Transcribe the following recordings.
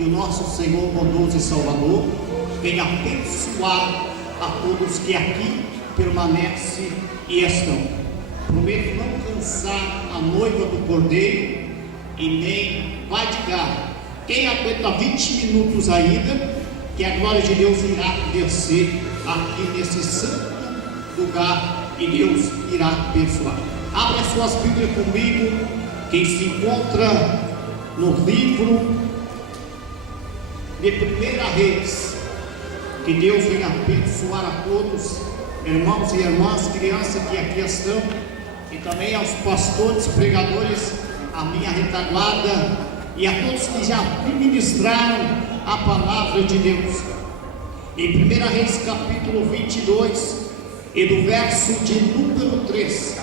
que o nosso Senhor bondoso e Salvador venha abençoar a todos que aqui permanecem e estão. Prometo não cansar a noiva do Cordeiro e nem vadiar. Quem aguenta 20 minutos ainda, que a glória de Deus irá descer aqui nesse santo lugar e Deus irá abençoar. Abra suas Bíblias comigo, quem se encontra no livro de 1 Reis. Que Deus venha abençoar a todos, irmãos e irmãs, crianças que aqui estão, e também aos pastores, pregadores, a minha retaguarda e a todos que já ministraram a palavra de Deus. Em 1 Reis capítulo 22 e do verso de número 3.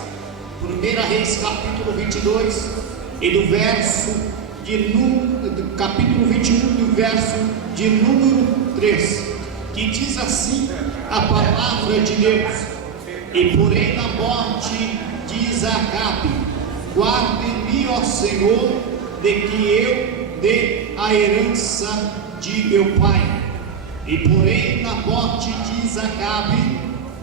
1 Reis capítulo 22 e do verso de capítulo 21 do verso de número 3, que diz assim a palavra de Deus: e porém na morte diz a Acabe: guarde-me, ó Senhor, de que eu dê a herança de meu pai. E porém na morte diz a Acabe: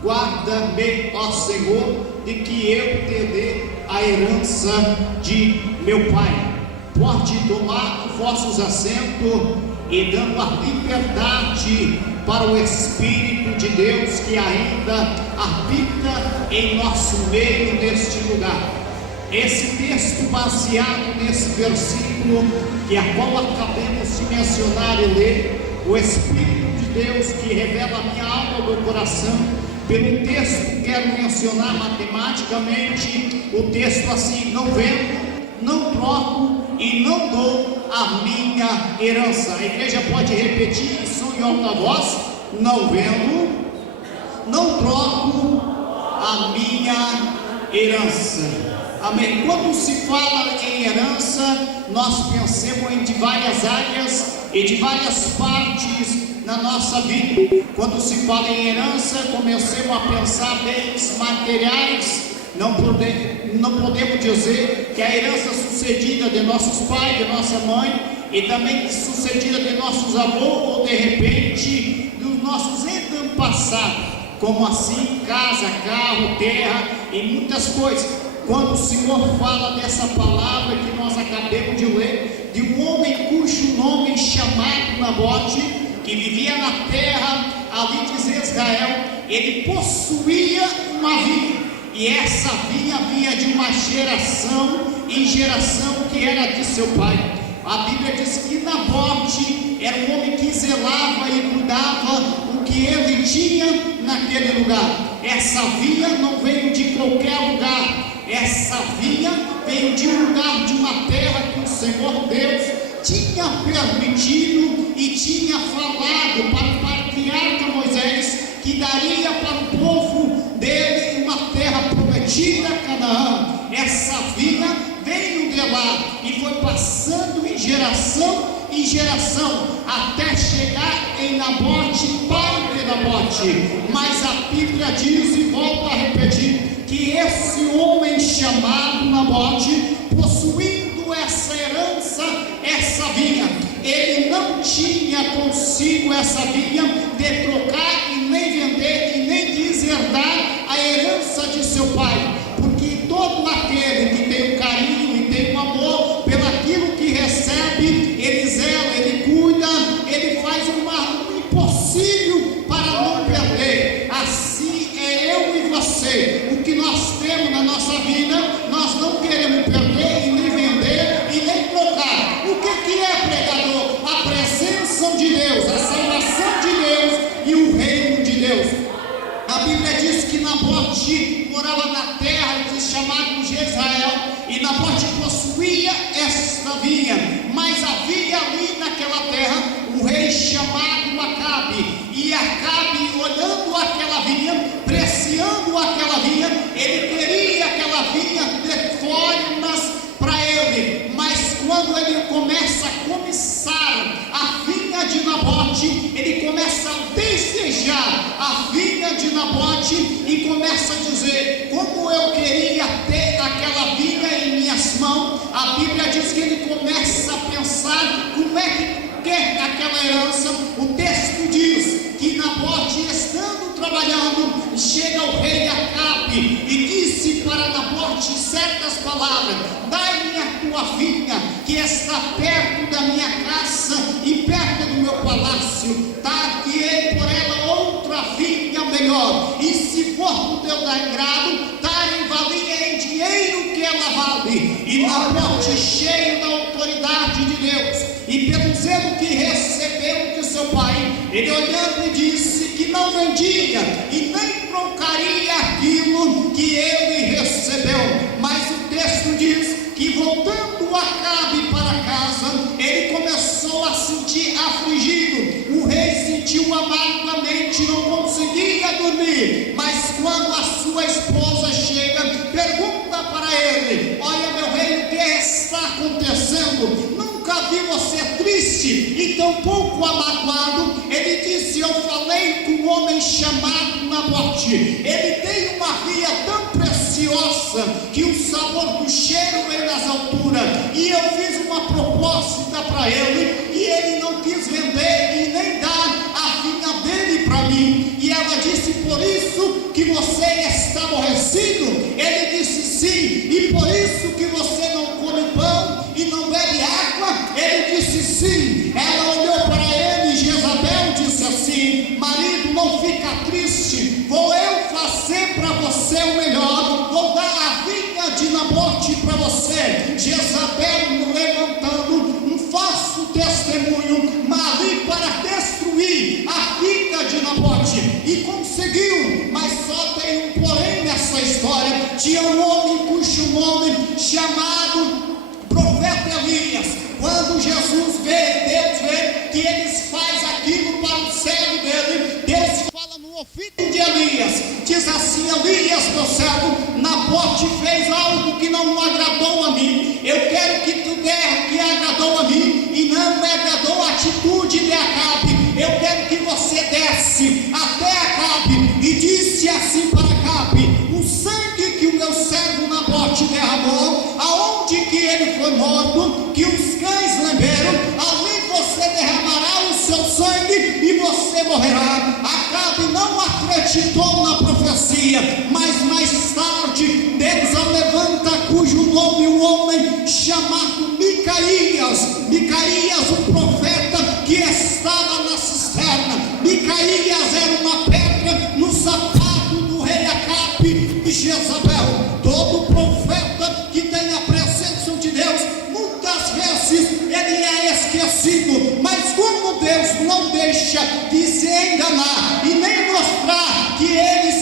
guarda-me, ó Senhor, de que eu te dê a herança de meu pai. Pode tomar vossos assentos e dando a liberdade para o Espírito de Deus que ainda habita em nosso meio neste lugar. Esse texto baseado nesse versículo que a qual acabamos de mencionar e ler, o Espírito de Deus que revela a minha alma ao meu coração. Pelo texto quero mencionar matematicamente o texto assim: não vendo, não troco e não dou a minha herança. A igreja pode repetir isso em alta voz: não vendo, não troco a minha herança. Amém. Quando se fala em herança, nós pensamos em de várias áreas e de várias partes na nossa vida. Quando se fala em herança, começamos a pensar bens materiais. Não podemos dizer que a herança sucedida de nossos pais, de nossa mãe, e também sucedida de nossos avós, ou de repente dos nossos antepassados, como assim casa, carro, terra e muitas coisas. Quando o Senhor fala dessa palavra que nós acabamos de ler, de um homem cujo nome chamado Nabote, que vivia na terra ali de Israel, ele possuía uma vinha, e essa vinha vinha de uma geração em geração que era de seu pai. A Bíblia diz que Nabote era um homem que zelava e cuidava o que ele tinha naquele lugar. Essa vinha não veio de qualquer lugar. Essa vinha veio de um lugar, de uma terra que o Senhor Deus tinha permitido e tinha falado para o patriarca Moisés que daria para o povo dele uma terra prometida, Canaã. Essa vinha veio de lá e foi passando em geração até chegar em Nabote, pai de Nabote. Mas a Bíblia diz, e volta a repetir, que esse homem chamado Nabote, possuindo essa herança, essa vinha, ele não tinha consigo essa vinha de trocar e nem vender e nem deserdar a herança de seu pai, porque todo aquele que tem um carinho e tem um amor pelaquilo que recebe, ele zela, ele cuida, ele faz um impossível para não perder. Assim é eu e você. O que nós temos na nossa vida, nós não queremos perder e nem vender e nem trocar. O que é, pregador? A presença de Deus, a salvação de Deus e o reino de Deus. A Bíblia diz que Nabote morava na terra chamada de Israel, e Nabote possuía esta vinha, mas havia ali naquela terra um rei chamado Acabe, e Acabe, olhando aquela vinha, preciando aquela vinha, ele queria aquela vinha de formas para ele. Mas quando ele começa a comissar a vinha de Nabote, ele começa a desejar a vinha de Nabote e começa a dizer: como eu queria ter aquela vinha em minhas mãos. A Bíblia diz que ele começa a pensar como é que quer a herança, o texto diz que Nabote, estando trabalhando, chega ao rei Acabe e disse para Nabote certas palavras: dai-me a tua vinha, que está perto da minha casa e perto do meu palácio, dar-te-ei por ela outra vinha melhor, e se for do teu agrado, dar-me valia em dinheiro que ela vale. E Nabote, cheio da autoridade de Deus e pelo zelo que recebeu de seu pai, ele olhando e disse que não vendia e nem trocaria aquilo que ele recebeu. Mas o texto diz que, voltando Acabe para casa, ele começou a sentir afligido. O rei sentiu amargamente, não conseguia dormir. Mas quando a sua esposa chega, pergunta para ele: olha, meu rei, o que está acontecendo? Nunca vi você triste e tão pouco amagoado. Ele disse: eu falei com um homem chamado Nabote. Ele tem uma via tão preciosa que o sabor do cheiro vem das alturas, e eu fiz uma proposta para ele e ele não quis vender e nem dar a vinha dele para mim. E ela disse: por isso que você está aborrecido? Ele disse: sim. E por isso que você não come pão e não bebe água? Ele disse: sim. Ela olhou para ele e Jezabel disse assim: marido, não fica triste, vou eu fazer para você o melhor, vou dar a vinha de Nabote para você. Jezabel, levantando um falso testemunho, ali para destruir a vinha de Nabote, e conseguiu. Mas só tem um porém nessa história: tinha um homem cujo nome chamado profeta Elias. Quando Jesus vê, Deus vê que eles fazem aquilo para o servo dele, Deus fala no ouvido de Elias, diz assim: Elias, meu servo, Nabote fez algo que não agradou a mim. Eu quero que tu der o que agradou a mim e não me agradou a atitude de Acabe. Eu quero que você desce até Acabe e disse assim para Acabe: o sangue que o meu servo Nabote derramou, aonde que ele foi morto, que os cães lamberam, ali você derramará o seu sangue e você morrerá. Acabe não acreditou na profecia, mas mais tarde Deus a levanta, cujo nome um homem chamado Micaías. Micaías, o profeta que estava na cisterna. Micaías era uma pedra no sapato do rei Acabe e Jezabel. Todo profeta que tem a presença de Deus, muitas vezes ele é esquecido, mas como Deus não deixa de se enganar e nem mostrar que ele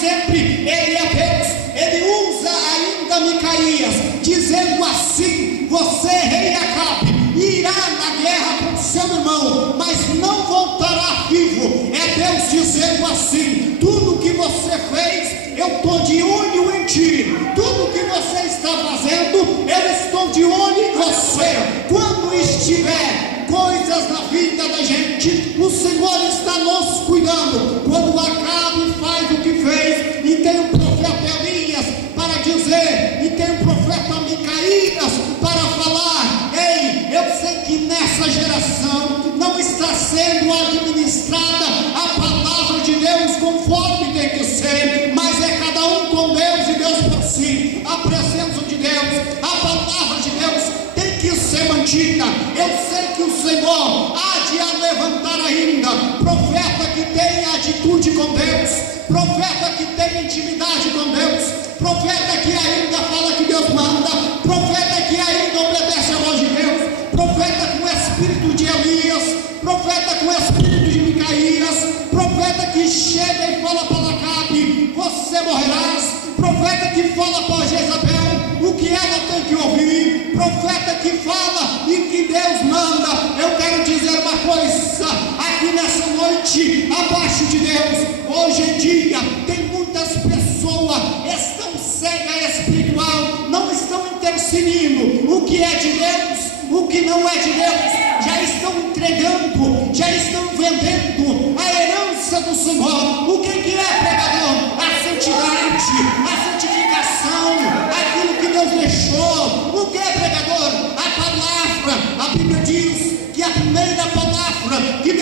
sempre ele é Deus, ele usa ainda Micaías, dizendo assim: você, rei Acabe, irá na guerra com seu irmão, mas não voltará vivo. É Deus dizendo assim: tudo que você fez, eu estou de olho em ti. Tudo que você está fazendo, eu estou de olho em você. Quando estiver coisas na vida da gente, o Senhor está nos cuidando. Quando Acabe faz o que fez, e tem o profeta Elias para dizer, e tem o profeta Micaías para falar: ei, eu sei que nessa geração não está sendo administrada a palavra de Deus conforme tem que ser, mas é cada um com Deus e Deus por si. A presença de Deus, a palavra de Deus tem que ser mantida. Eu sei que o Senhor há de levantar ainda profeta que tenha atitude com Deus, profeta que tenha intimidade com Deus, profeta que ainda fala que Deus manda, profeta que ainda obedece a voz de Deus, profeta com o espírito de Elias, profeta com o espírito de Micaías, profeta que chega e fala para Acabe: você morrerás. Profeta que fala para Jezabel o que ela tem que ouvir, profeta que fala e que Deus manda. Eu quero dizer uma coisa aqui nessa noite, abaixo de Deus, hoje em dia tem muitas pessoas estão cegas espiritual, não estão intercedindo o que é de Deus, o que não é de Deus, já estão entregando, já estão vendendo a herança do Senhor. O que é, pregador? A santidade, a santificação, aquilo que Deus deixou. O que é, pregador? A palavra. A Bíblia diz que a primeira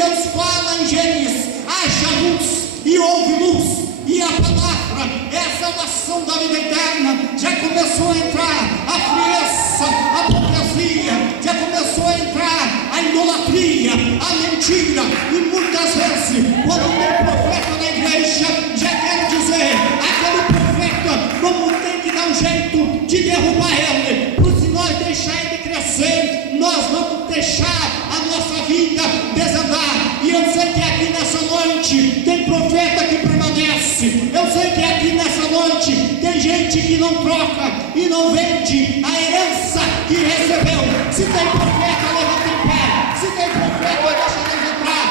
Deus fala em Gênesis: haja luz, e houve luz. E a palavra é a salvação da vida eterna. Já começou a entrar a frieza, a hipocrisia, já começou a entrar a idolatria, a mentira. E muitas vezes, quando tem profeta na igreja, já quero dizer, aquele profeta, vamos ter que dar um jeito de derrubar ele, porque se nós deixar ele crescer, nós vamos deixar a nossa vida desandar. E eu sei que aqui nessa noite tem profeta que permanece. Eu sei que aqui nessa noite tem gente que não troca e não vende a herança que recebeu. Se tem profeta, levanta em pé. Se tem profeta, deixa Deus entrar.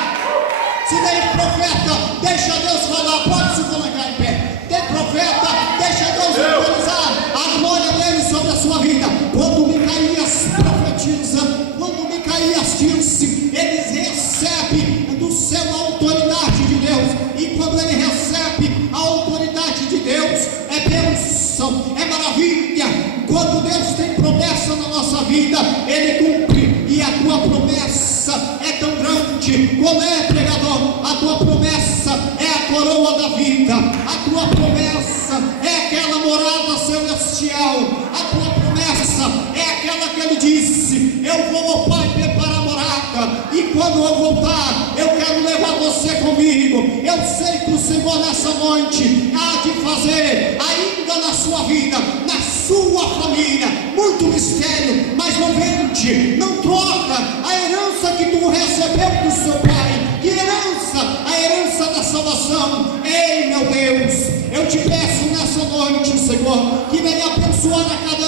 Se tem profeta, deixa Deus falar. Pode se colocar em pé. Tem profeta, deixa Deus autorizar a glória dele sobre a sua vida. Quando Micaías profetiza, quando Micaías disse, eles recebem do céu a autoridade de Deus. E quando ele recebe a autoridade de Deus, é bênção, é maravilha. Quando Deus tem promessa na nossa vida, ele cumpre. E a tua promessa é tão grande. Qual é, pregador? A tua promessa é a coroa da vida. A tua promessa é aquela morada celestial. A tua promessa é aquela que ele disse: eu vou ao Pai preparar a morada, e quando eu voltar, eu quero levar você comigo. Eu sei que o Senhor nessa noite há de fazer ainda na sua vida, na sua família, muito mistério, mas não vende, não troca a herança que tu recebeu do seu pai. Que herança? A herança da salvação. Ei, meu Deus, eu te peço nessa noite, Senhor, que venha abençoar a cada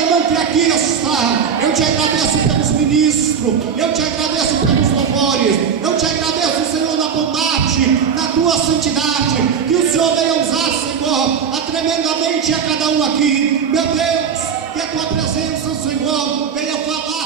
irmão que aqui está. Eu te agradeço pelos ministros, eu te agradeço pelos louvores, eu te agradeço, Senhor, na bondade, na tua santidade, que o Senhor venha usar, Senhor, tremendamente a cada um aqui. Meu Deus, que a tua presença, Senhor, venha falar